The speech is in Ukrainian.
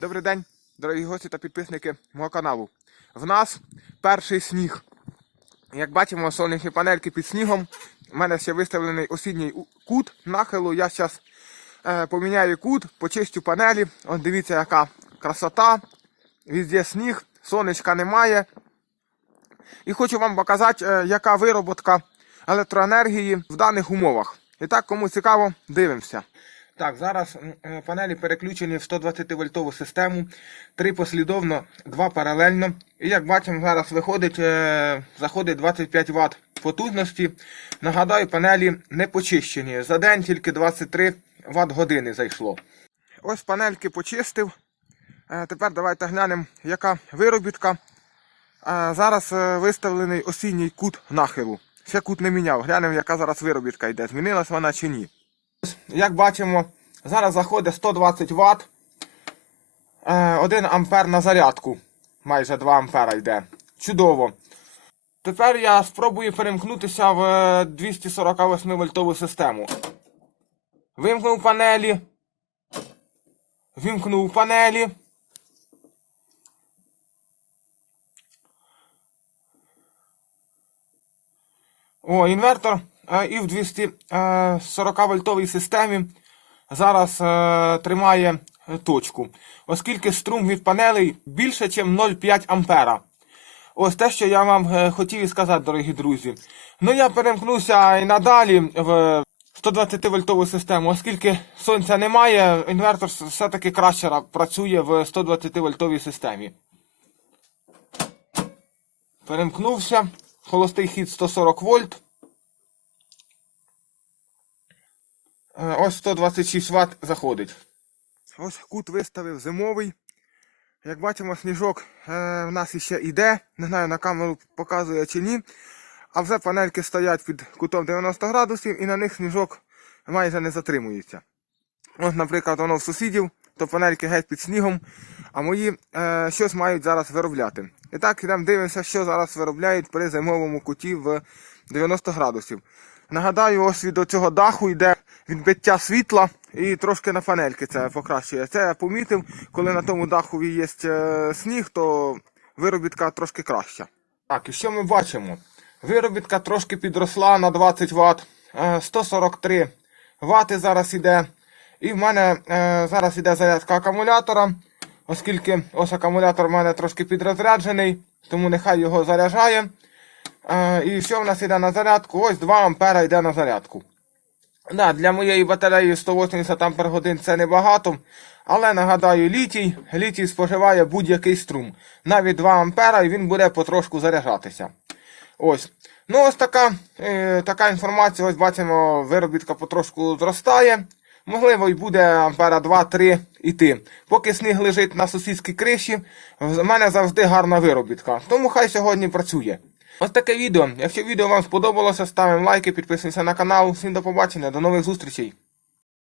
Добрий день, дорогі гості та підписники мого каналу. В нас перший сніг. Як бачимо, сонячні панельки під снігом. У мене ще виставлений осінній кут нахилу. Я зараз е, поміняю кут, почистю панелі. От дивіться, яка красота. Везде сніг, сонечка немає. І хочу вам показати, е, яка вироботка електроенергії в даних умовах. І так, кому цікаво, дивимося. Так, зараз е, панелі переключені в 120 вольтову систему. Три послідовно, два паралельно. І як бачимо, зараз виходить, е, заходить 25 Вт потужності. Нагадаю, панелі не почищені. За день тільки 23 Вт години зайшло. Ось панельки почистив. Е, Тепер давайте глянемо, яка виробітка. Зараз виставлений осінній кут нахилу. Ще кут не міняв. Глянемо, яка зараз виробітка йде. Змінилась вона чи ні. Як бачимо, зараз заходить 120 Вт. 1 ампер на зарядку. Майже 2 ампера йде. Чудово. Тепер я спробую перемкнутися в е, 248 вольтову систему. Вимкнув панелі. Вимкнув панелі. О, інвертор е, і в 240 вольтовій системі зараз е, тримає е, точку, оскільки струм від панелей більше, ніж 0,5 ампера. Ось те, що я вам е, хотів і сказати, дорогі друзі. Ну я перемкнуся і надалі в 120 вольтову систему, оскільки сонця немає, інвертор все-таки краще працює в 120 вольтовій системі. Перемкнувся. Холостий хід 140 вольт. Ось 126 Вт заходить. Ось кут виставив зимовий. Як бачимо, сніжок е, в нас іще йде. Не знаю, на камеру показує чи ні. А вже панельки стоять під кутом 90 градусів і на них сніжок майже не затримується. Ось, наприклад, воно в сусідів, то панельки геть під снігом, а мої е, щось мають зараз виробляти. І так, ідемо дивимося, що зараз виробляють при зимовому куті в 90 градусів. Нагадаю, ось від цього даху йде відбиття світла і трошки на панельки це покращує. Це я помітив, коли на тому даху є е, сніг, то виробітка трошки краща. Так, і що ми бачимо? Виробітка трошки підросла на 20 Вт. 143 Вт зараз іде. І в мене е, зараз іде зарядка акумулятора, оскільки ось акумулятор в мене трошки підрозряджений, тому нехай його заряджає. Е, і що в нас йде на зарядку? Ось 2 ампера йде на зарядку. Да, для моєї батареї 180 ампер годин це небагато. Але нагадаю, літій, літій споживає будь-який струм. Навіть 2 ампера і він буде потрошку заряджатися. Ось. Ну, ось така, е, така інформація. Ось бачимо, виробітка потрошку зростає. Можливо, і буде ампера 2-3 іти. Поки сніг лежить на сусідській криші, в мене завжди гарна виробітка. Тому хай сьогодні працює. Ось таке відео. Якщо відео вам сподобалося, ставимо лайки, підписуємося на канал. Всім до побачення, до нових зустрічей.